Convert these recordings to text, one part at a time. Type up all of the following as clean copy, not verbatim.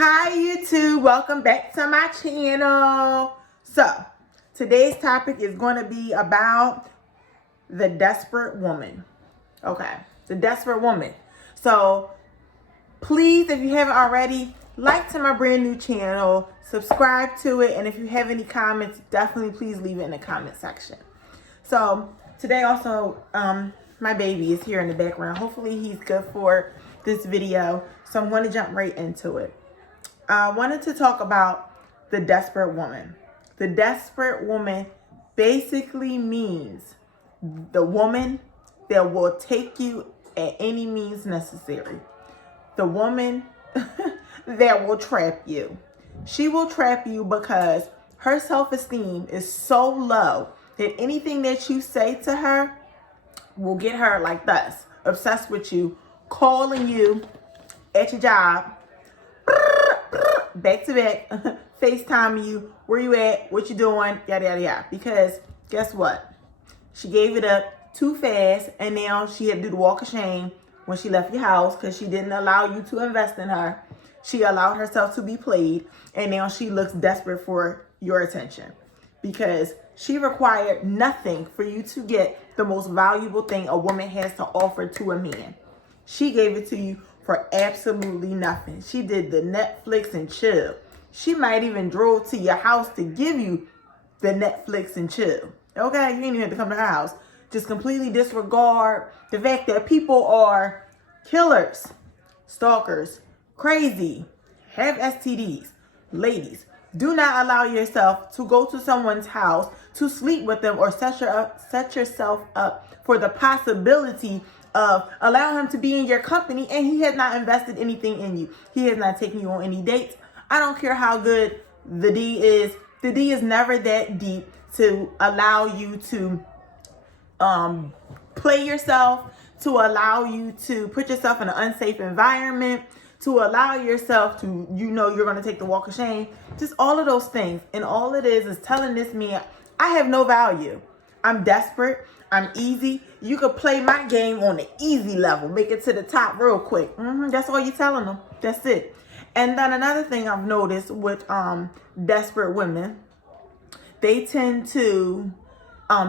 Hi YouTube, welcome back to my channel. So today's topic is going to be about the desperate woman. Okay, the desperate woman. So please, if you haven't already, like to my brand new channel, subscribe to it, and if you have any comments, definitely please leave it in the comment section. So today also, my baby is here in the background. Hopefully he's good for this video. So I'm going to jump right into it. I wanted to talk about the desperate woman. The desperate woman basically means the woman that will take you at any means necessary. The woman that will trap you. She will trap you because her self-esteem is so low that anything that you say to her will get her like this, obsessed with you, calling you at your job, back to back, FaceTime you, where you at, what you doing, yada, yada, yada. Because guess what? She gave it up too fast, and now she had to do the walk of shame when she left your house because she didn't allow you to invest in her. She allowed herself to be played, and now she looks desperate for your attention because she required nothing for you to get the most valuable thing a woman has to offer to a man. She gave it to you for absolutely nothing. She did the Netflix and chill. She might even drove to your house to give you the Netflix and chill. Okay, you ain't even have to come to her house. Just completely disregard the fact that people are killers, stalkers, crazy, have STDs. Ladies, do not allow yourself to go to someone's house to sleep with them or set yourself up for the possibility of allowing him to be in your company and he has not invested anything in you. He has not taken you on any dates. I don't care how good the D is. The D is never that deep to allow you to play yourself, to allow you to put yourself in an unsafe environment, to allow yourself to, you're going to take the walk of shame. Just all of those things. And all it is telling this man, I have no value. I'm desperate. I'm easy. You could play my game on the easy level. Make it to the top real quick. That's all you're telling them. That's it. And then another thing I've noticed with desperate women, they tend to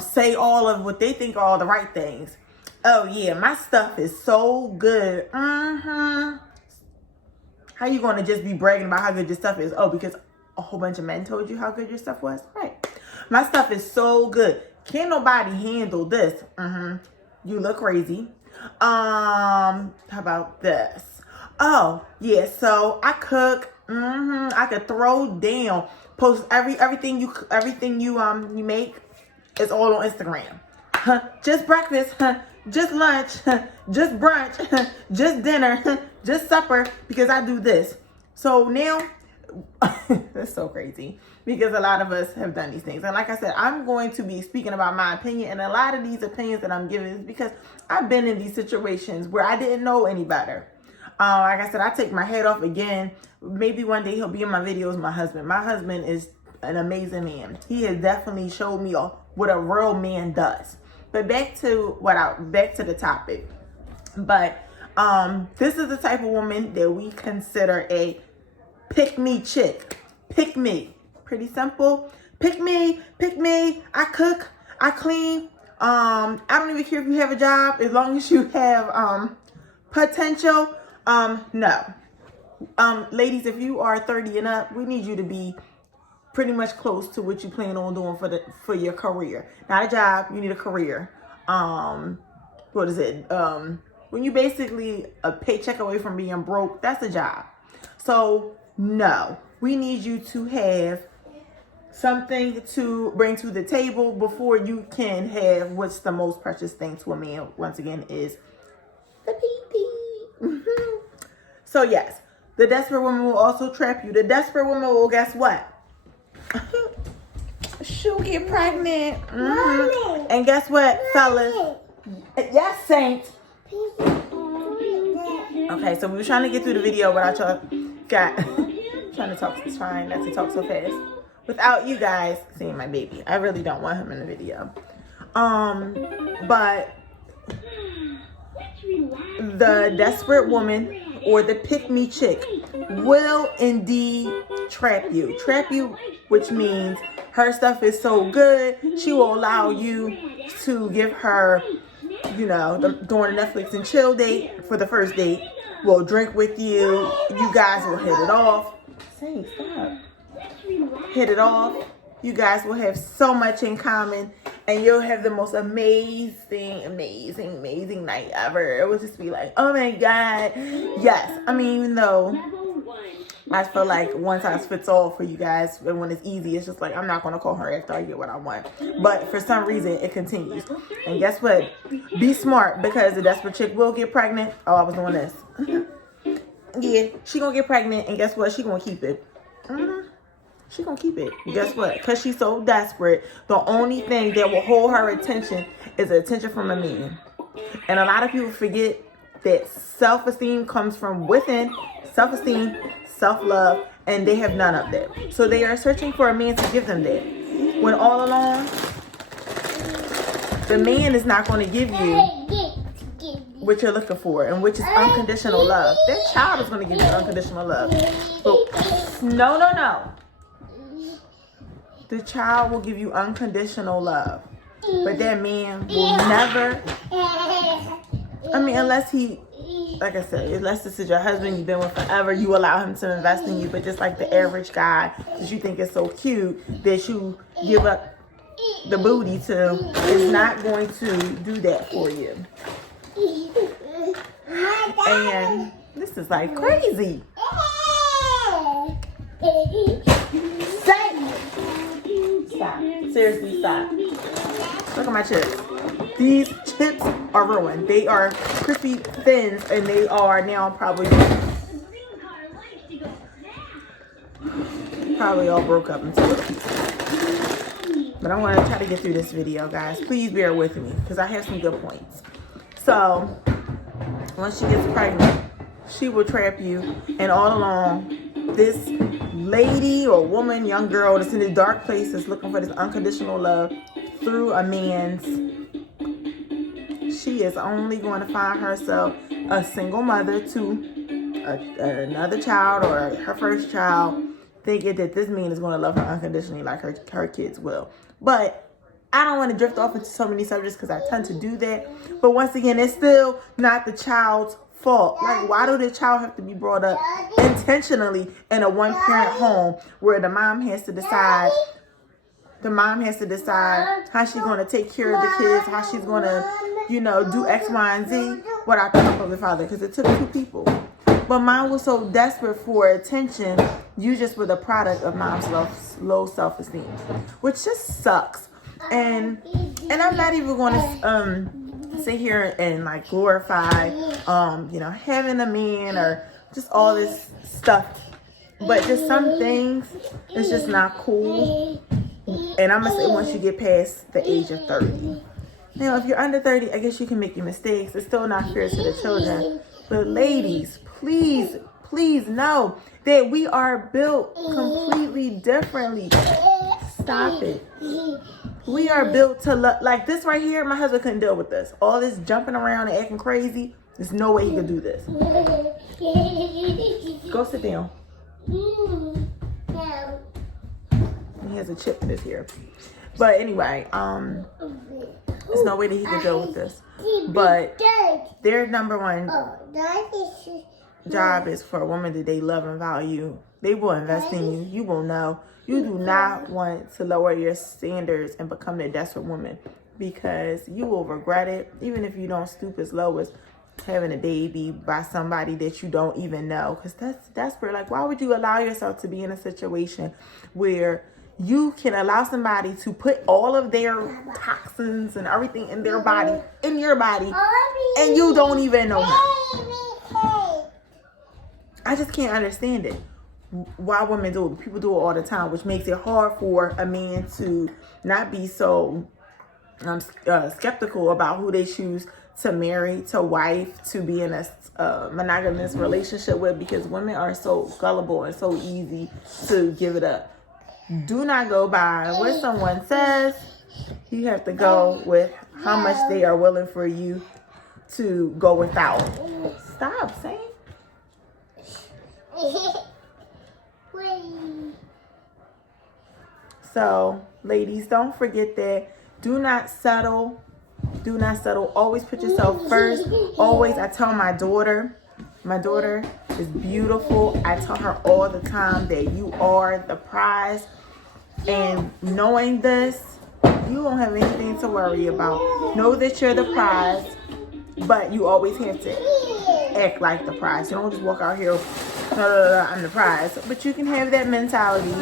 say all of what they think are all the right things. Oh yeah, my stuff is so good. How you going to just be bragging about how good your stuff is? Oh, because a whole bunch of men told you how good your stuff was? Right. My stuff is so good. Can't nobody handle this. You look crazy. How about this? Oh, yeah, so I cook. I could throw down. Post everything you make is all on Instagram. Just breakfast, just lunch, just brunch, just dinner, just supper, because I do this. So now, that's so crazy because a lot of us have done these things. And like I said, I'm going to be speaking about my opinion. And a lot of these opinions that I'm giving is because I've been in these situations where I didn't know any better. Like I said, I take my hat off again. Maybe one day he'll be in my videos. My husband is an amazing man. He has definitely showed me what a real man does. But back to the topic. But this is the type of woman that we consider a pick me chick. Pick me. Pretty simple. Pick me. I cook. I clean. I don't even care if you have a job as long as you have potential. No. Ladies, if you are 30 and up, we need you to be pretty much close to what you plan on doing for your career. Not a job, you need a career. What is it? When you basically a paycheck away from being broke, that's a job. So no, we need you to have something to bring to the table before you can have what's the most precious thing to a man, once again, is the pee-pee. So yes, the desperate woman will also trap you. The desperate woman will, guess what? She'll get pregnant. And guess what, fellas? Yes, Saint. Okay, so we were trying to get through the video without y'all trying to talk, trying not to talk so fast. Without you guys seeing my baby. I really don't want him in the video. But the desperate woman or the pick-me chick will indeed trap you. Trap you, which means her stuff is so good, she will allow you to give her, you know, during the Netflix and chill date for the first date, will drink with you. You guys will hit it off. Say, stop. Hit it off. You guys will have so much in common, and you'll have the most amazing night ever. It will just be like, oh my God. Yes. I mean, even though I feel like one size fits all for you guys, and when it's easy, it's just like, I'm not going to call her after I get what I want. But for some reason, it continues. And guess what? Be smart, because the desperate chick will get pregnant. Oh, I was doing this. Yeah, she going to get pregnant, and guess what? She going to keep it. She gonna keep it. Guess what? Because she's so desperate, the only thing that will hold her attention is attention from a man. And a lot of people forget that self-esteem comes from within. Self-esteem, self-love, and they have none of that. So they are searching for a man to give them that. When all along, the man is not going to give you what you're looking for, and which is unconditional love. That child is going to give you unconditional love. But no. The child will give you unconditional love. But that man will never, I mean, unless he, like I said, unless this is your husband you've been with forever, you allow him to invest in you. But just like the average guy that you think is so cute that you give up the booty to, is not going to do that for you. And this is like crazy. Stop. Seriously, stop. Look at my chips. These chips are ruined. They are crispy thins, and they are now probably all broke up into little pieces. But I'm going to try to get through this video, guys. Please bear with me, because I have some good points. So, once she gets pregnant, she will trap you, and all along, this lady or woman, young girl that's in the dark places looking for this unconditional love through a man's, she is only going to find herself a single mother to another child or her first child, thinking that this man is going to love her unconditionally like her kids will. But I don't want to drift off into so many subjects because I tend to do that. But once again, it's still not the child's fault. Like, why do the child have to be brought up intentionally in a one-parent home where the mom has to decide how she's going to take care of the kids, how she's going to, you know, do X, Y, and Z without the help of the father? Because it took two people. But mom was so desperate for attention, you just were the product of mom's low self-esteem, which just sucks. And I'm not even going to sit here and like glorify you know, having a man or just all this stuff, but just some things it's just not cool. And I'm gonna say, once you get past the age of 30, now if you're under 30, I guess you can make your mistakes. It's still not fair to the children. But ladies, please know that we are built completely differently. Stop it. We are built to love. Like this right here, my husband couldn't deal with this. All this jumping around and acting crazy. There's no way he could do this. Go sit down. He has a chip in his ear. But anyway, there's no way that he could deal with this. But their number one job is for a woman that they love and value. They will invest in you. You will know. You do not want to lower your standards and become a desperate woman, because you will regret it, even if you don't stoop as low as having a baby by somebody that you don't even know, because that's desperate. Like, why would you allow yourself to be in a situation where you can allow somebody to put all of their toxins and everything in their body, in your body, and you don't even know him? I just can't understand it. Why women do it. People do it all the time, which makes it hard for a man to not be so skeptical about who they choose to marry, to wife, to be in a monogamous relationship with, because women are so gullible and so easy to give it up. Do not go by what someone says. You have to go with how much they are willing for you to go without. Stop saying. So, ladies, don't forget that. Do not settle. Do not settle. Always put yourself first. Always, I tell my daughter is beautiful. I tell her all the time that you are the prize. And knowing this, you don't have anything to worry about. Know that you're the prize, but you always have to act like the prize. You don't just walk out here, I'm the prize. But you can have that mentality.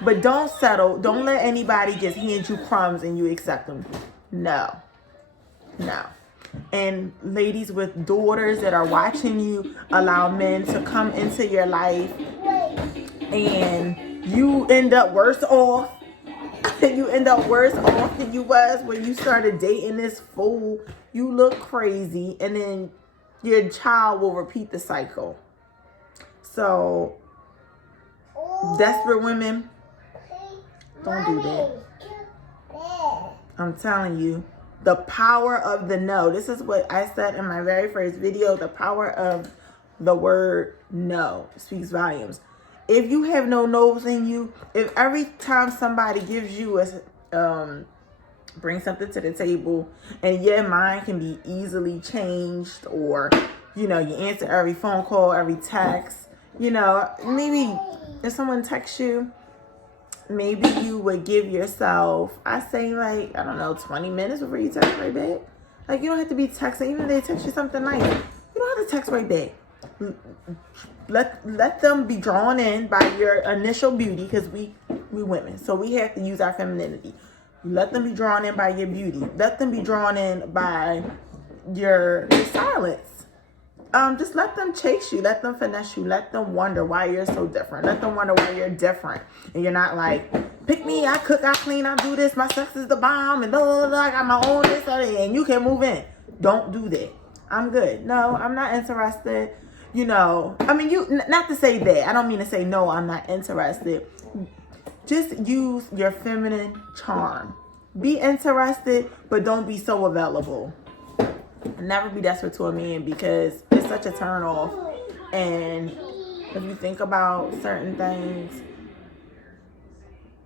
But don't settle. Don't let anybody just hand you crumbs and you accept them. No. And ladies with daughters that are watching you, allow men to come into your life and you end up worse off. You end up worse off than you was when you started dating this fool. You look crazy, and then your child will repeat the cycle. So, desperate women, don't do that. I'm telling you, the power of the no. This is what I said in my very first video. The power of the word no speaks volumes. If you have no no's in you, if every time somebody gives you bring something to the table and your mind can be easily changed, or, you answer every phone call, every text, maybe if someone texts you, maybe you would give yourself, I say 20 minutes before you text right back. Like, you don't have to be texting. Even if they text you something nice, you don't have to text right back. Let them be drawn in by your initial beauty, because we women, so we have to use our femininity. Let them be drawn in by your beauty. Let them be drawn in by your silence. Just let them chase you. Let them finesse you. Let them wonder why you're so different. Let them wonder why you're different. And you're not like, pick me, I cook, I clean, I do this, my sex is the bomb, and blah, blah, blah, I got my own this, and you can move in. Don't do that. I'm good. No, I'm not interested. Not to say that. I don't mean to say, no, I'm not interested. Just use your feminine charm. Be interested, but don't be so available. Never be desperate to a man, because it's such a turn off. And if you think about certain things,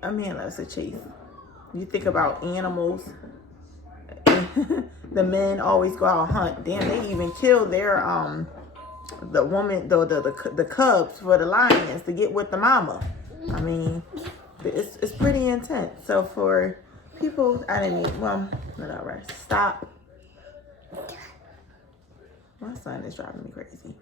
a man loves to chase. You think about animals. The men always go out and hunt. Damn, they even kill their the woman, the cubs for the lions to get with the mama. I mean, it's pretty intense. So for people, whatever. Stop. My son is driving me crazy.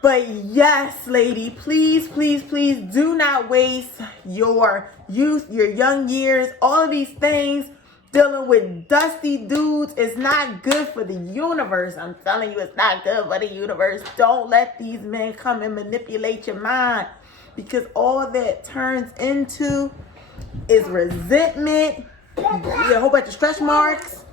But yes, lady, please, please, please do not waste your youth, your young years, all of these things. Dealing with dusty dudes is not good for the universe. I'm telling you, it's not good for the universe. Don't let these men come and manipulate your mind, because all that turns into is resentment. You get a whole bunch of stretch marks.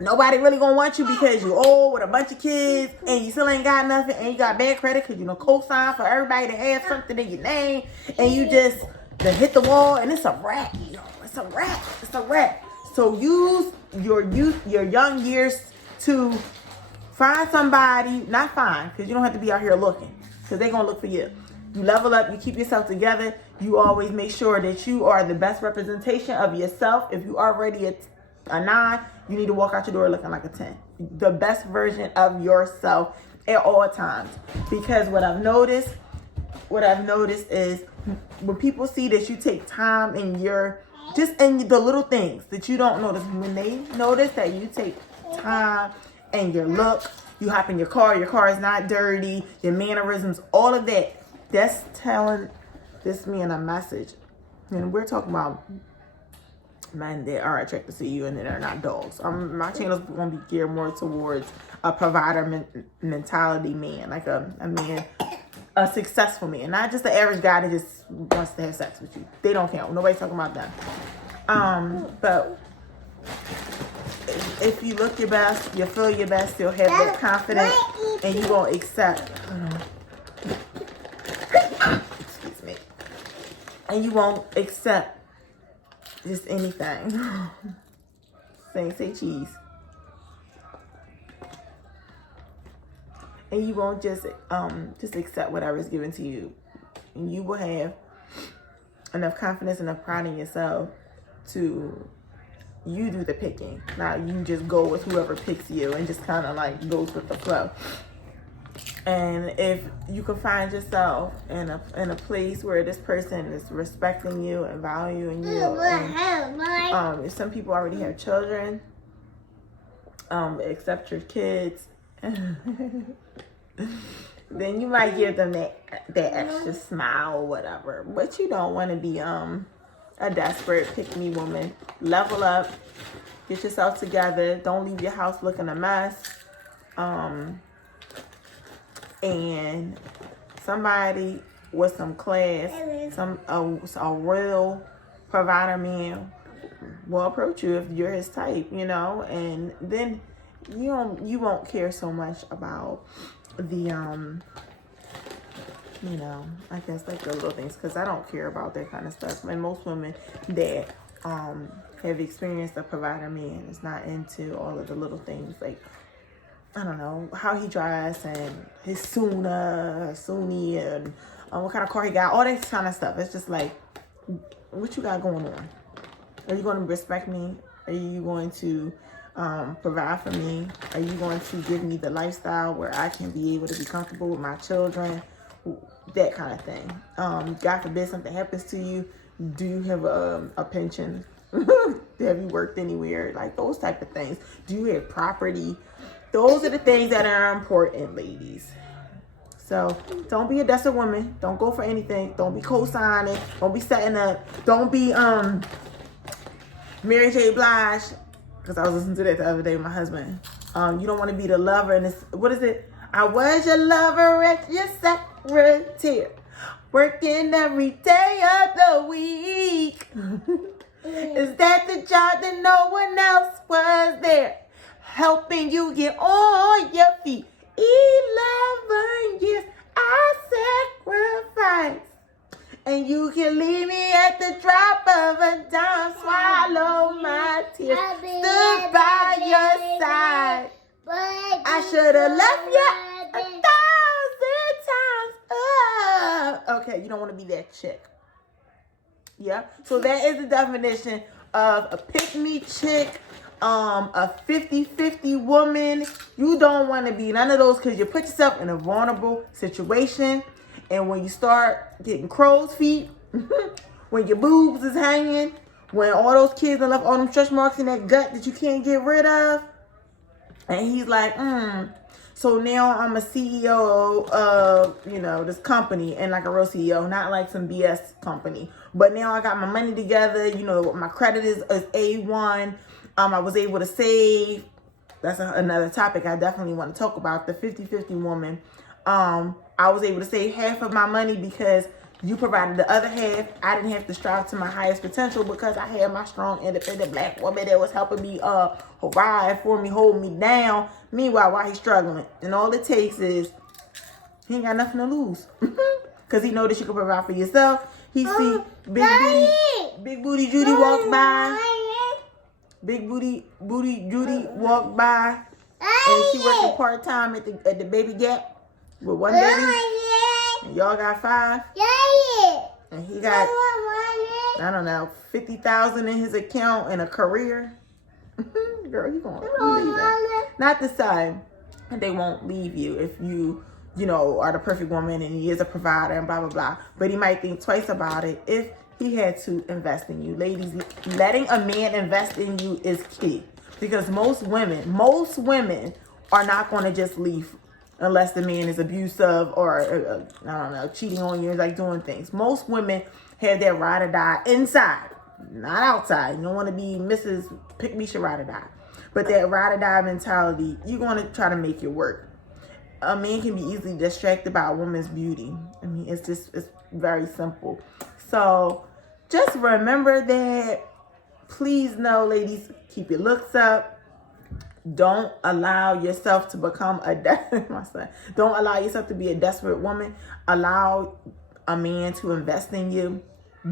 Nobody really gonna want you because you old with a bunch of kids and you still ain't got nothing, and you got bad credit because you co-sign for everybody to have something in your name, and you just hit the wall, and it's a wrap. It's a wrap. It's a wrap. So use your youth, your young years to find somebody, not find, because you don't have to be out here looking, because they're going to look for you. You level up, you keep yourself together. You always make sure that you are the best representation of yourself. If you are already a 9, you need to walk out your door looking like a 10. The best version of yourself at all times. Because what I've noticed is when people see that you take time in just in the little things that you don't notice, when they notice that you take time and your look, you hop in your car is not dirty, your mannerisms, all of that, that's telling this man a message. And we're talking about men that are attracted to you and that are not dogs. My channel's going to be geared more towards a provider mentality man, like a man, a successful man, not just the average guy that just wants to have sex with you. They don't count. Nobody's talking about them. But if you look your best, you feel your best, you'll have that confidence, and you won't accept. Excuse me. And you won't accept just anything. Say cheese. and you won't just accept whatever is given to you. And you will have enough confidence, enough pride in yourself to you do the picking. Not you just go with whoever picks you and just kind of like goes with the flow. And if you can find yourself in a place where this person is respecting you and valuing you, and, if some people already have children, accept your kids, then you might give them that extra smile or whatever. But you don't want to be a desperate pick-me woman. Level up, get yourself together. Don't leave your house looking a mess. And somebody with some class, a real provider man will approach you if you're his type, you know, and then you won't care so much about the you know, I guess like the little things, because I don't care about that kind of stuff. And most women that have experienced a provider man is not into all of the little things, like, I don't know, how he drives and his Sunni, and what kind of car he got, all that kind of stuff. It's just like, what you got going on? Are you going to respect me? Are you going to provide for me? Are you going to give me the lifestyle where I can be able to be comfortable with my children? That kind of thing. God forbid something happens to you. Do you have a pension? Have you worked anywhere? Like those type of things. Do you have property? Those are the things that are important, ladies. So don't be a desperate woman. Don't go for anything. Don't be co-signing. Don't be setting up. Don't be Mary J. Blige. Because I was listening to that the other day with my husband. You don't want to be the lover in this. What is it? I was your lover at your secretary, working every day of the week. Is that the job that no one else was there? Helping you get on your feet. 11 years I sacrificed. And you can leave me at the drop of a dime. Swallow my tears. Stood by your side. I should have left you 1,000 times. Okay, you don't want to be that chick. Yeah. So that is the definition of a pick-me chick. A 50-50 woman. You don't want to be none of those, because you put yourself in a vulnerable situation. And when you start getting crow's feet, when your boobs is hanging, when all those kids are left all them stretch marks in that gut that you can't get rid of, and he's like, so now I'm a CEO of, you know, this company, and like a real CEO, not like some BS company. But now I got my money together, you know, my credit is A1. I was able to save. That's another topic I definitely want to talk about. The 50-50 woman. I was able to save half of my money because you provided the other half. I didn't have to strive to my highest potential because I had my strong, independent black woman that was helping me ride for me, hold me down. Meanwhile, while he's struggling. And all it takes is he ain't got nothing to lose. Because he know that you can provide for yourself. He see Big Booty Judy walk by. Big Booty Judy walked by, and she working part-time at the Baby Gap with one baby, and y'all got 5, and he got, I don't know, 50,000 in his account and a career. Girl, you leaving. Not the son, and they won't leave you if you know, are the perfect woman and he is a provider and blah, blah, blah. But he might think twice about it if he had to invest in you. Ladies, letting a man invest in you is key. Because most women are not going to just leave unless the man is abusive or, I don't know, cheating on you, like doing things. Most women have that ride or die inside, not outside. You don't want to be Mrs. Pick Me Should Ride or Die. But that ride or die mentality, you're going to try to make it work. A man can be easily distracted by a woman's beauty. I mean, it's very simple. So just remember that. Please know, ladies, keep your looks up. Don't allow yourself to become don't allow yourself to be a desperate woman. Allow a man to invest in you.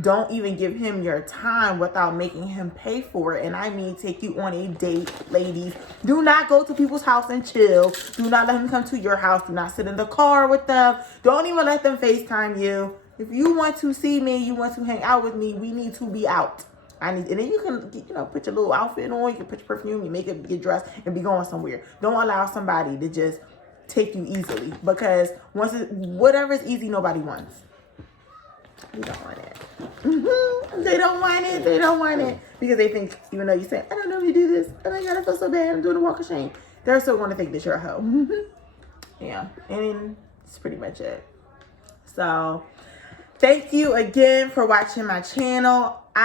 don't even give him your time without making him pay for it. And I mean, take you on a date, ladies. Do not go to people's house and chill. Do not let him come to your house. Do not sit in the car with them. Don't even let them FaceTime you. If you want to see me, you want to hang out with me, we need to be out. And then you can, put your little outfit on. You can put your perfume, your makeup, get dressed, and be going somewhere. Don't allow somebody to just take you easily, because whatever is easy, nobody wants. You don't want it. They don't want it. They don't want it because they think, even though you say, I don't know if you do this, oh my God, I feel so bad, I'm doing a walk of shame, they're still going to think that you're a hoe. Yeah, and that's pretty much it. So thank you again for watching my channel. Like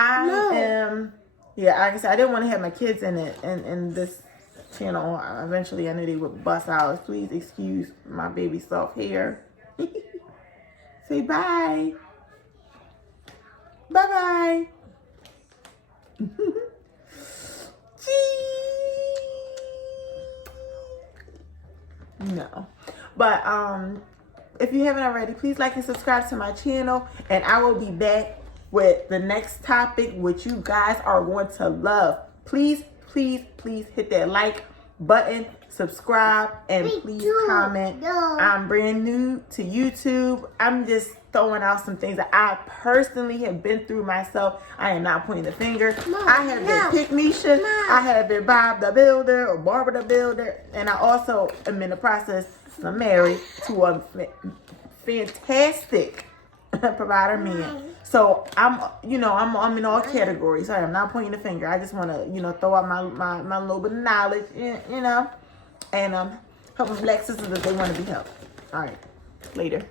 I said, I didn't want to have my kids in it, in this channel. Eventually I knew they would bust out. Please excuse my baby soft hair. Say bye. Bye-bye. No. But if you haven't already, please like and subscribe to my channel, and I will be back with the next topic, which you guys are going to love. Please, please, please hit that like button, subscribe, and please comment. I'm brand new to YouTube. I'm just throwing out some things that I personally have been through myself. I am not pointing the finger. I have been Pick Misha. I have been Bob the Builder or Barbara the Builder. And I also am in the process of married to a fantastic provider man. So I'm in all categories. So I am not pointing the finger. I just want to, throw out my little bit of knowledge, and help black sisters if they want to be helped. All right. Later.